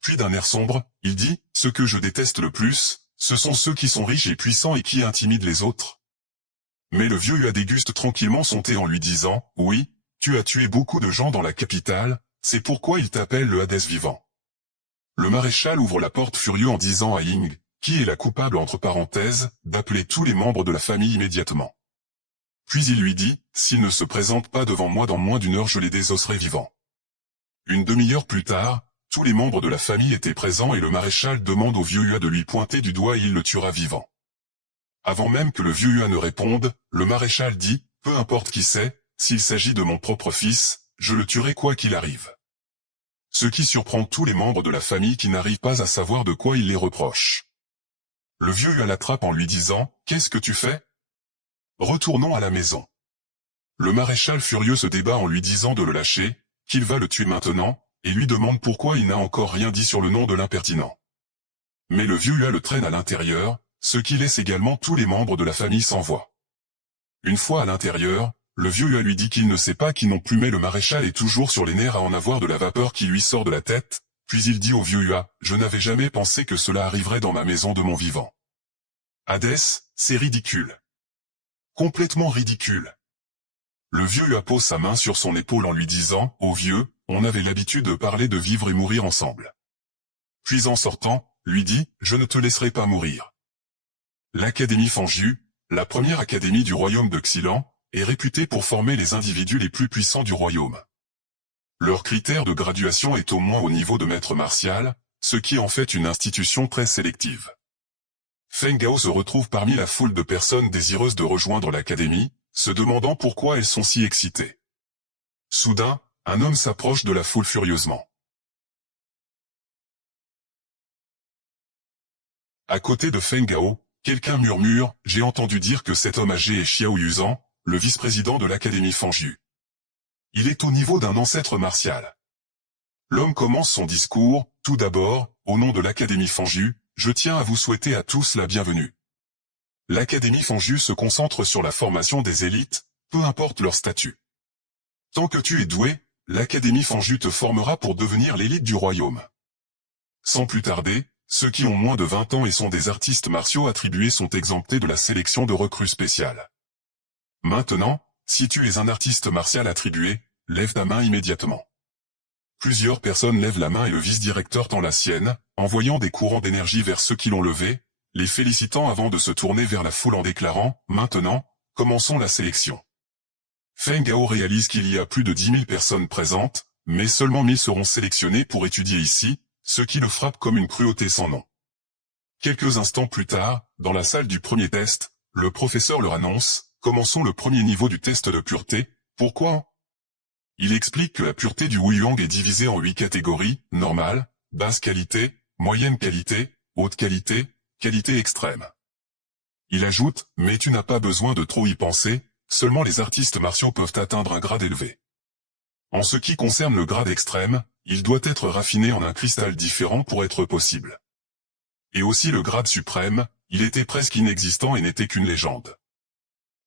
Puis d'un air sombre, il dit, ce que je déteste le plus, ce sont ceux qui sont riches et puissants et qui intimident les autres. Mais le vieux Hua déguste tranquillement son thé en lui disant, oui, tu as tué beaucoup de gens dans la capitale, c'est pourquoi il t'appelle le Hadès vivant. Le maréchal ouvre la porte furieux en disant à Ying, qui est la coupable entre parenthèses, d'appeler tous les membres de la famille immédiatement. Puis il lui dit, s'il ne se présente pas devant moi dans moins d'une heure je les désosserai vivants. Une demi-heure plus tard, tous les membres de la famille étaient présents et le maréchal demande au vieux Hua de lui pointer du doigt et il le tuera vivant. Avant même que le vieux Hua ne réponde, le maréchal dit, peu importe qui c'est, s'il s'agit de mon propre fils, je le tuerai quoi qu'il arrive. Ce qui surprend tous les membres de la famille qui n'arrivent pas à savoir de quoi il les reproche. Le vieux Hua l'attrape en lui disant, qu'est-ce que tu fais? Retournons à la maison. Le maréchal furieux se débat en lui disant de le lâcher, qu'il va le tuer maintenant, et lui demande pourquoi il n'a encore rien dit sur le nom de l'impertinent. Mais le vieux Hua le traîne à l'intérieur, ce qui laisse également tous les membres de la famille sans voix. Une fois à l'intérieur, le vieux Hua lui dit qu'il ne sait pas qui non plus mais le maréchal est toujours sur les nerfs à en avoir de la vapeur qui lui sort de la tête, puis il dit au vieux Hua, je n'avais jamais pensé que cela arriverait dans ma maison de mon vivant. Hadès, c'est ridicule. Complètement ridicule. Le vieux Hua pose sa main sur son épaule en lui disant, ô vieux, on avait l'habitude de parler de vivre et mourir ensemble. Puis en sortant, lui dit, je ne te laisserai pas mourir. L'Académie Fanju, la première académie du royaume de Xilan, est réputée pour former les individus les plus puissants du royaume. Leur critère de graduation est au moins au niveau de maître martial, ce qui en fait une institution très sélective. Feng Gao se retrouve parmi la foule de personnes désireuses de rejoindre l'académie, se demandant pourquoi elles sont si excitées. Soudain, un homme s'approche de la foule furieusement. À côté de Feng Gao, quelqu'un murmure, j'ai entendu dire que cet homme âgé est Xiao Yuzhan, le vice-président de l'Académie Fanju. Il est au niveau d'un ancêtre martial. L'homme commence son discours, tout d'abord, au nom de l'Académie Fanju, je tiens à vous souhaiter à tous la bienvenue. L'Académie Fanju se concentre sur la formation des élites, peu importe leur statut. Tant que tu es doué, l'Académie Fanju te formera pour devenir l'élite du royaume. Sans plus tarder, ceux qui ont moins de 20 ans et sont des artistes martiaux attribués sont exemptés de la sélection de recrues spéciales. Maintenant, si tu es un artiste martial attribué, lève ta main immédiatement. Plusieurs personnes lèvent la main et le vice-directeur tend la sienne, envoyant des courants d'énergie vers ceux qui l'ont levé, les félicitant avant de se tourner vers la foule en déclarant, maintenant, commençons la sélection. Feng Gao réalise qu'il y a plus de 10 000 personnes présentes, mais seulement 1000 seront sélectionnées pour étudier ici, ce qui le frappe comme une cruauté sans nom. Quelques instants plus tard, dans la salle du premier test, le professeur leur annonce, commençons le premier niveau du test de pureté, pourquoi? Il explique que la pureté du Wuyang est divisée en 8 catégories, normale, basse qualité, moyenne qualité, haute qualité, qualité extrême. Il ajoute, mais tu n'as pas besoin de trop y penser, seulement les artistes martiaux peuvent atteindre un grade élevé. En ce qui concerne le grade extrême, il doit être raffiné en un cristal différent pour être possible. Et aussi le grade suprême, il était presque inexistant et n'était qu'une légende.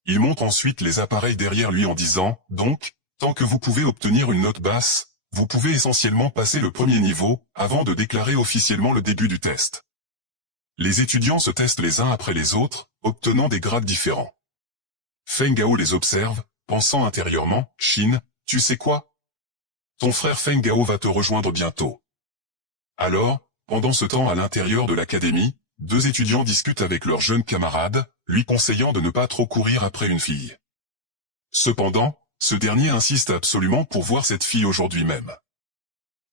Il montre ensuite les appareils derrière lui en disant, donc, tant que vous pouvez obtenir une note basse, vous pouvez essentiellement passer le premier niveau, avant de déclarer officiellement le début du test. Les étudiants se testent les uns après les autres, obtenant des grades différents. Feng Gao les observe, pensant intérieurement, Shin, tu sais quoi? Ton frère Feng Gao va te rejoindre bientôt. Alors, pendant ce temps à l'intérieur de l'académie, 2 étudiants discutent avec leur jeune camarade, lui conseillant de ne pas trop courir après une fille. Cependant, ce dernier insiste absolument pour voir cette fille aujourd'hui même.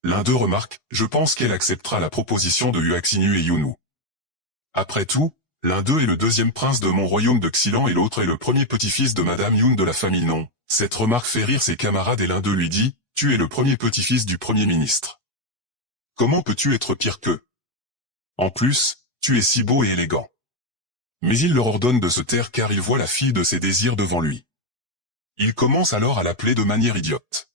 L'un d'eux remarque, je pense qu'elle acceptera la proposition de Huaxinu et Yunu. Après tout, l'un d'eux est le deuxième prince de mon royaume de Xilan et l'autre est le premier petit-fils de Madame Yoon de la famille Non. Cette remarque fait rire ses camarades et l'un d'eux lui dit, tu es le premier petit-fils du premier ministre. Comment peux-tu être pire qu'eux? En plus, tu es si beau et élégant. Mais il leur ordonne de se taire car il voit la fille de ses désirs devant lui. Il commence alors à l'appeler de manière idiote.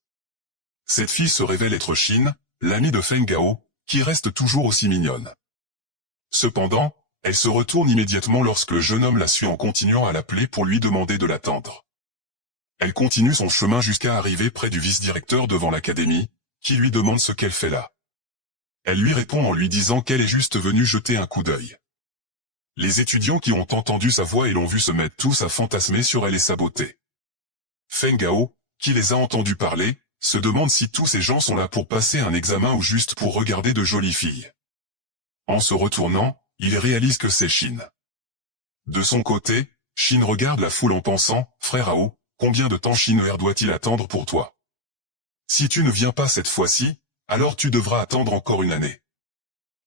Cette fille se révèle être Shin, l'amie de Feng Gao, qui reste toujours aussi mignonne. Cependant, elle se retourne immédiatement lorsque le jeune homme la suit en continuant à l'appeler pour lui demander de l'attendre. Elle continue son chemin jusqu'à arriver près du vice-directeur devant l'académie, qui lui demande ce qu'elle fait là. Elle lui répond en lui disant qu'elle est juste venue jeter un coup d'œil. Les étudiants qui ont entendu sa voix et l'ont vu se mettent tous à fantasmer sur elle et sa beauté. Feng Gao, qui les a entendus parler, se demande si tous ces gens sont là pour passer un examen ou juste pour regarder de jolies filles. En se retournant, il réalise que c'est Shin. De son côté, Shin regarde la foule en pensant, « Frère Ao, combien de temps Shin doit-il attendre pour toi? Si tu ne viens pas cette fois-ci, alors tu devras attendre encore une année. »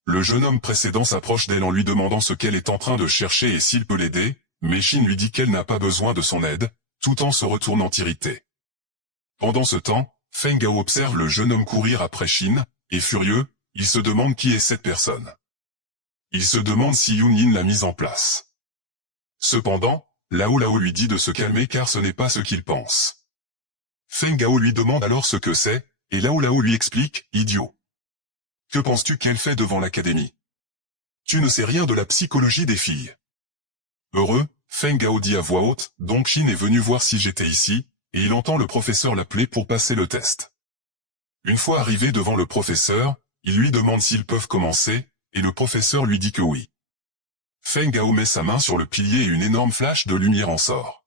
Le jeune homme précédent s'approche d'elle en lui demandant ce qu'elle est en train de chercher et s'il peut l'aider, mais Shin lui dit qu'elle n'a pas besoin de son aide, tout en se retournant irrité. Pendant ce temps, Feng Gao observe le jeune homme courir après Shin, et furieux, il se demande qui est cette personne. Il se demande si Yun Yin l'a mise en place. Cependant, Lao lui dit de se calmer car ce n'est pas ce qu'il pense. Feng Gao lui demande alors ce que c'est, et Lao lui explique, « Idiot. Que penses-tu qu'elle fait devant l'académie? Tu ne sais rien de la psychologie des filles. » Heureux, Feng Gao dit à voix haute, « Donc Shin est venu voir si j'étais ici, et il entend le professeur l'appeler pour passer le test. » Une fois arrivé devant le professeur, il lui demande s'ils peuvent commencer, et le professeur lui dit que oui. Feng Gao met sa main sur le pilier et une énorme flash de lumière en sort.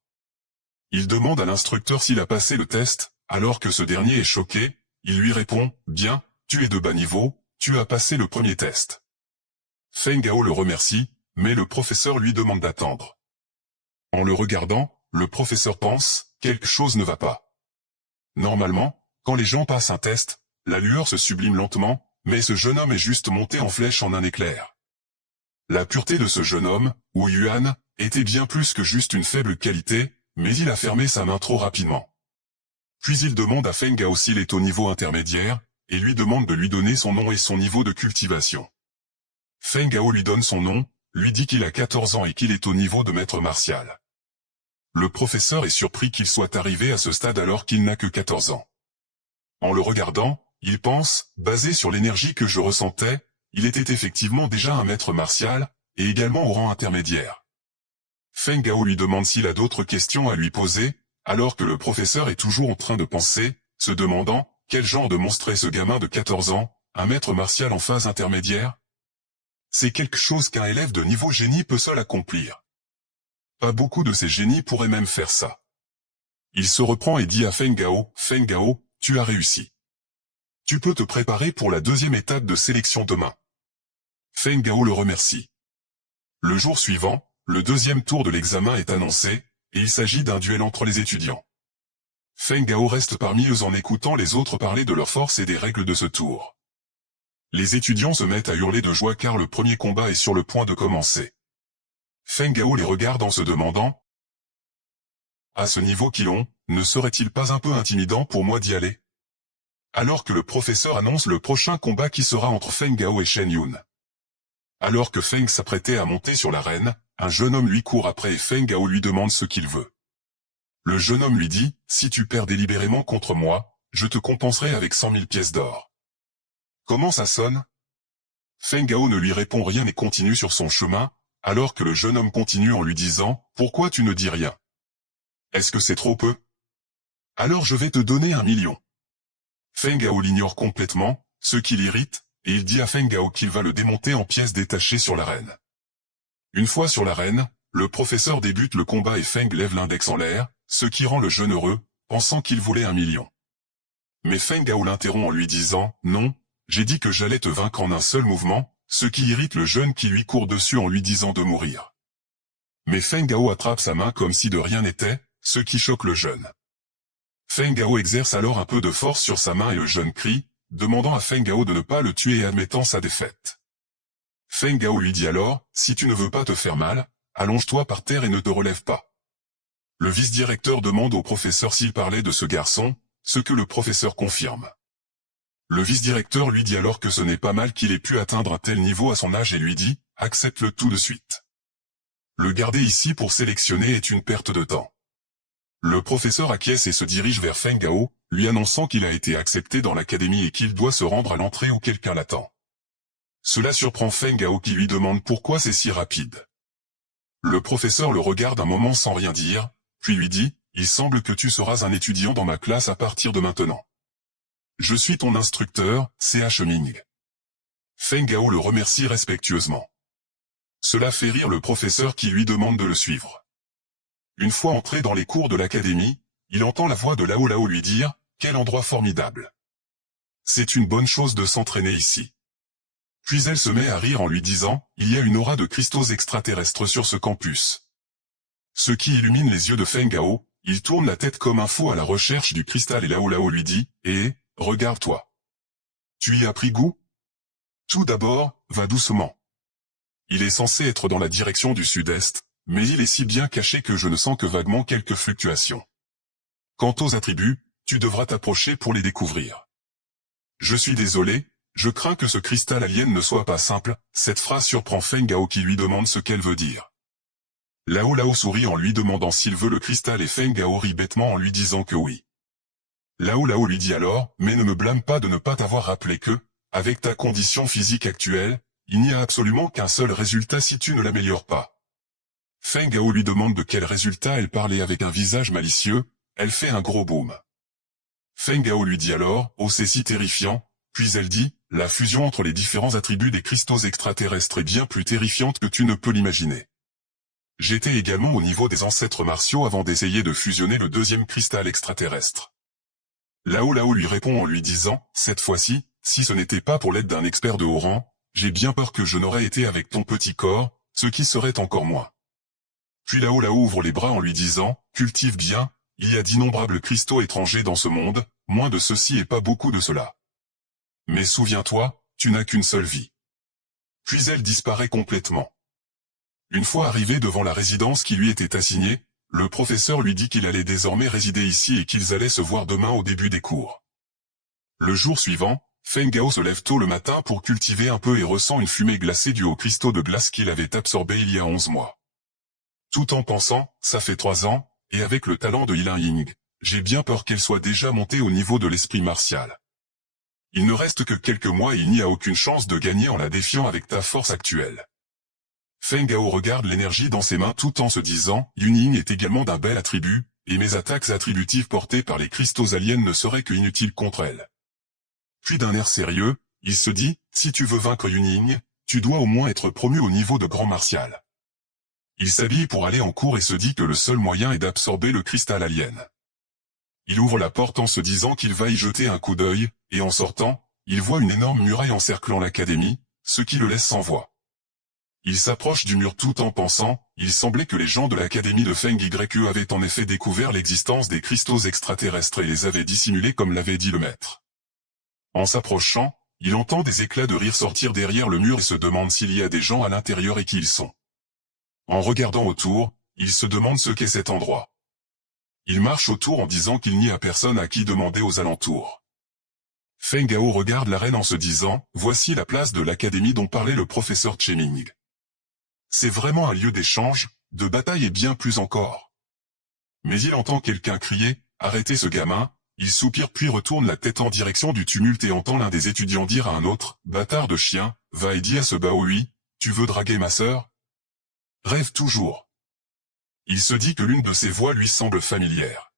Il demande à l'instructeur s'il a passé le test, alors que ce dernier est choqué, il lui répond, « Bien, tu es de bas niveau, tu as passé le premier test. » Feng Gao le remercie, mais le professeur lui demande d'attendre. En le regardant, le professeur pense, quelque chose ne va pas. Normalement, quand les gens passent un test, la lueur se sublime lentement, mais ce jeune homme est juste monté en flèche en un éclair. La pureté de ce jeune homme, Wu Yuan, était bien plus que juste une faible qualité, mais il a fermé sa main trop rapidement. Puis il demande à Feng Gao s'il est au niveau intermédiaire, et lui demande de lui donner son nom et son niveau de cultivation. Feng Gao lui donne son nom, lui dit qu'il a 14 ans et qu'il est au niveau de maître martial. Le professeur est surpris qu'il soit arrivé à ce stade alors qu'il n'a que 14 ans. En le regardant, il pense, basé sur l'énergie que je ressentais, il était effectivement déjà un maître martial, et également au rang intermédiaire. Feng Gao lui demande s'il a d'autres questions à lui poser, alors que le professeur est toujours en train de penser, se demandant, quel genre de monstre est ce gamin de 14 ans, un maître martial en phase intermédiaire? C'est quelque chose qu'un élève de niveau génie peut seul accomplir. Pas beaucoup de ces génies pourraient même faire ça. Il se reprend et dit à Feng Gao, « Tu as réussi. Tu peux te préparer pour la deuxième étape de sélection demain. » Feng Gao le remercie. Le jour suivant, le deuxième tour de l'examen est annoncé, et il s'agit d'un duel entre les étudiants. Feng Gao reste parmi eux en écoutant les autres parler de leurs forces et des règles de ce tour. Les étudiants se mettent à hurler de joie car le premier combat est sur le point de commencer. Feng Gao les regarde en se demandant, « À ce niveau qu'ils ont, ne serait-il pas un peu intimidant pour moi d'y aller ?» Alors que le professeur annonce le prochain combat qui sera entre Feng Gao et Shen Yun. Alors que Feng s'apprêtait à monter sur l'arène, un jeune homme lui court après et Feng Gao lui demande ce qu'il veut. Le jeune homme lui dit, « Si tu perds délibérément contre moi, je te compenserai avec 100 000 pièces d'or. » Comment ça sonne? Feng Gao ne lui répond rien et continue sur son chemin, alors que le jeune homme continue en lui disant, « Pourquoi tu ne dis rien? Est-ce que c'est trop peu? Alors je vais te donner 1 million. » Feng Gao l'ignore complètement, ce qui l'irrite, et il dit à Feng Gao qu'il va le démonter en pièces détachées sur l'arène. Une fois sur l'arène, le professeur débute le combat et Feng lève l'index en l'air, ce qui rend le jeune heureux, pensant qu'il voulait 1 million. Mais Feng Gao l'interrompt en lui disant, « Non, j'ai dit que j'allais te vaincre en un seul mouvement », ce qui irrite le jeune qui lui court dessus en lui disant de mourir. Mais Feng Gao attrape sa main comme si de rien n'était, ce qui choque le jeune. Feng Gao exerce alors un peu de force sur sa main et le jeune crie, demandant à Feng Gao de ne pas le tuer et admettant sa défaite. Feng Gao lui dit alors, « Si tu ne veux pas te faire mal, allonge-toi par terre et ne te relève pas. » Le vice-directeur demande au professeur s'il parlait de ce garçon, ce que le professeur confirme. Le vice-directeur lui dit alors que ce n'est pas mal qu'il ait pu atteindre un tel niveau à son âge et lui dit, accepte-le tout de suite. Le garder ici pour sélectionner est une perte de temps. Le professeur acquiesce et se dirige vers Feng Gao, lui annonçant qu'il a été accepté dans l'académie et qu'il doit se rendre à l'entrée où quelqu'un l'attend. Cela surprend Feng Gao qui lui demande pourquoi c'est si rapide. Le professeur le regarde un moment sans rien dire, puis lui dit « Il semble que tu seras un étudiant dans ma classe à partir de maintenant. Je suis ton instructeur, C.H. Ming. » Feng Gao le remercie respectueusement. Cela fait rire le professeur qui lui demande de le suivre. Une fois entré dans les cours de l'académie, il entend la voix de Lao Lao lui dire « Quel endroit formidable. C'est une bonne chose de s'entraîner ici. » Puis elle se met à rire en lui disant « Il y a une aura de cristaux extraterrestres sur ce campus. » Ce qui illumine les yeux de Feng Gao, il tourne la tête comme un fou à la recherche du cristal et Lao Lao lui dit « Eh, regarde-toi. Tu y as pris goût ? Tout d'abord, va doucement. Il est censé être dans la direction du sud-est, mais il est si bien caché que je ne sens que vaguement quelques fluctuations. Quant aux attributs, tu devras t'approcher pour les découvrir. Je suis désolé, je crains que ce cristal alien ne soit pas simple. » Cette phrase surprend Feng Gao qui lui demande ce qu'elle veut dire. Lao Lao sourit en lui demandant s'il veut le cristal et Feng Gao rit bêtement en lui disant que oui. Lao Lao lui dit alors « Mais ne me blâme pas de ne pas t'avoir rappelé que, avec ta condition physique actuelle, il n'y a absolument qu'un seul résultat si tu ne l'améliores pas. » Feng Gao lui demande de quel résultat elle parlait avec un visage malicieux, elle fait un gros boom. Feng Gao lui dit alors « Oh c'est si terrifiant », puis elle dit « La fusion entre les différents attributs des cristaux extraterrestres est bien plus terrifiante que tu ne peux l'imaginer. J'étais également au niveau des ancêtres martiaux avant d'essayer de fusionner le deuxième cristal extraterrestre. » Lao Lao lui répond en lui disant « Cette fois-ci, si ce n'était pas pour l'aide d'un expert de haut rang, j'ai bien peur que je n'aurais été avec ton petit corps, ce qui serait encore moins. » Puis Lao Lao ouvre les bras en lui disant « Cultive bien, il y a d'innombrables cristaux étrangers dans ce monde, moins de ceci et pas beaucoup de cela. Mais souviens-toi, tu n'as qu'une seule vie. » Puis elle disparaît complètement. Une fois arrivé devant la résidence qui lui était assignée, le professeur lui dit qu'il allait désormais résider ici et qu'ils allaient se voir demain au début des cours. Le jour suivant, Feng Gao se lève tôt le matin pour cultiver un peu et ressent une fumée glacée due aux cristaux de glace qu'il avait absorbés il y a 11 mois. Tout en pensant, ça fait 3 ans, et avec le talent de Yilin Ying, j'ai bien peur qu'elle soit déjà montée au niveau de l'esprit martial. Il ne reste que quelques mois et il n'y a aucune chance de gagner en la défiant avec ta force actuelle. Feng Gao regarde l'énergie dans ses mains tout en se disant, Yunying est également d'un bel attribut, et mes attaques attributives portées par les cristaux aliens ne seraient que inutiles contre elle. Puis d'un air sérieux, il se dit, si tu veux vaincre Yunying, tu dois au moins être promu au niveau de grand martial. Il s'habille pour aller en cours et se dit que le seul moyen est d'absorber le cristal alien. Il ouvre la porte en se disant qu'il va y jeter un coup d'œil, et en sortant, il voit une énorme muraille encerclant l'académie, ce qui le laisse sans voix. Il s'approche du mur tout en pensant, il semblait que les gens de l'académie de Feng Yue avaient en effet découvert l'existence des cristaux extraterrestres et les avaient dissimulés comme l'avait dit le maître. En s'approchant, il entend des éclats de rire sortir derrière le mur et se demande s'il y a des gens à l'intérieur et qui ils sont. En regardant autour, il se demande ce qu'est cet endroit. Il marche autour en disant qu'il n'y a personne à qui demander aux alentours. Feng Gao regarde l'arène en se disant, voici la place de l'académie dont parlait le professeur Cheming. C'est vraiment un lieu d'échange, de bataille et bien plus encore. Mais il entend quelqu'un crier, arrêtez ce gamin, il soupire puis retourne la tête en direction du tumulte et entend l'un des étudiants dire à un autre, bâtard de chien, va et dis à ce Baohui, tu veux draguer ma sœur? Rêve toujours. Il se dit que l'une de ces voix lui semble familière.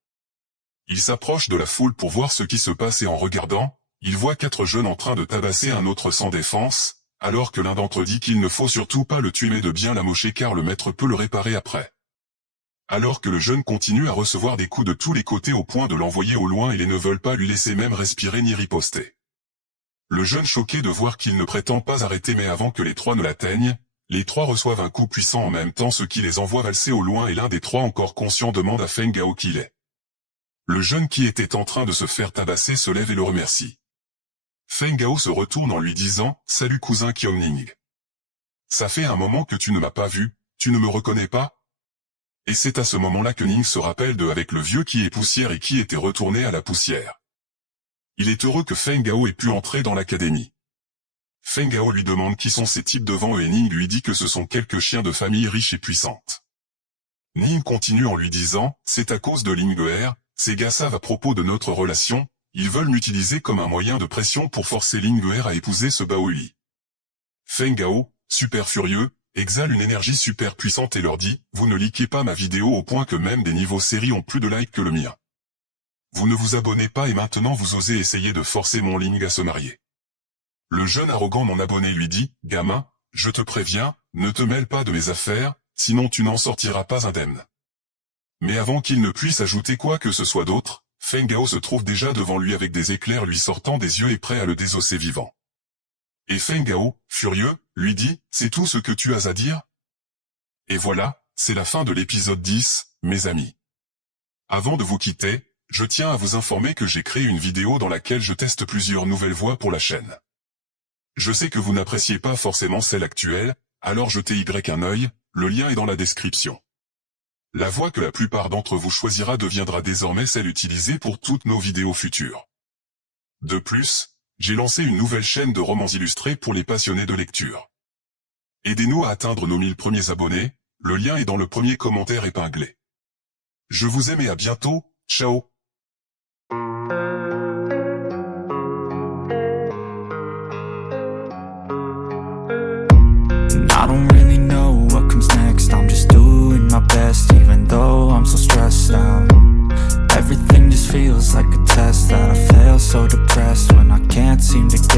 Il s'approche de la foule pour voir ce qui se passe et en regardant, il voit 4 jeunes en train de tabasser un autre sans défense, alors que l'un d'entre eux dit qu'il ne faut surtout pas le tuer mais de bien l'amocher car le maître peut le réparer après. Alors que le jeune continue à recevoir des coups de tous les côtés au point de l'envoyer au loin et les ne veulent pas lui laisser même respirer ni riposter. Le jeune choqué de voir qu'il ne prétend pas arrêter mais avant que les 3 ne l'atteignent, les 3 reçoivent un coup puissant en même temps ce qui les envoie valser au loin et l'un des 3 encore conscient demande à Feng Gao qui il est. Le jeune qui était en train de se faire tabasser se lève et le remercie. Feng Gao se retourne en lui disant « Salut cousin Qiongning. Ça fait un moment que tu ne m'as pas vu, tu ne me reconnais pas ?» Et c'est à ce moment-là que Ning se rappelle de avec le vieux qui est poussière et qui était retourné à la poussière. Il est heureux que Feng Gao ait pu entrer dans l'académie. Feng Gao lui demande qui sont ces types devant eux et Ning lui dit que ce sont quelques chiens de famille riches et puissantes. Ning continue en lui disant, c'est à cause de Ling Er, ces gars savent à propos de notre relation, ils veulent m'utiliser comme un moyen de pression pour forcer Ling Er à épouser ce Bao Hui. Feng Gao, super furieux, exhale une énergie super puissante et leur dit, vous ne likez pas ma vidéo au point que même des niveaux séries ont plus de likes que le mien. Vous ne vous abonnez pas et maintenant vous osez essayer de forcer mon Ling à se marier. Le jeune arrogant non abonné lui dit, gamin, je te préviens, ne te mêle pas de mes affaires, sinon tu n'en sortiras pas indemne. Mais avant qu'il ne puisse ajouter quoi que ce soit d'autre, Feng Gao se trouve déjà devant lui avec des éclairs lui sortant des yeux et prêt à le désosser vivant. Et Feng Gao, furieux, lui dit, c'est tout ce que tu as à dire? Et voilà, c'est la fin de l'épisode 10, mes amis. Avant de vous quitter, je tiens à vous informer que j'ai créé une vidéo dans laquelle je teste plusieurs nouvelles voix pour la chaîne. Je sais que vous n'appréciez pas forcément celle actuelle, alors jetez un œil, le lien est dans la description. La voix que la plupart d'entre vous choisira deviendra désormais celle utilisée pour toutes nos vidéos futures. De plus, j'ai lancé une nouvelle chaîne de romans illustrés pour les passionnés de lecture. Aidez-nous à atteindre nos 1000 premiers abonnés, le lien est dans le premier commentaire épinglé. Je vous aime et à bientôt, ciao. I don't really know what comes next, I'm just doing my best even though I'm so stressed out. Everything just feels like a test that I fail, so depressed when I can't seem to get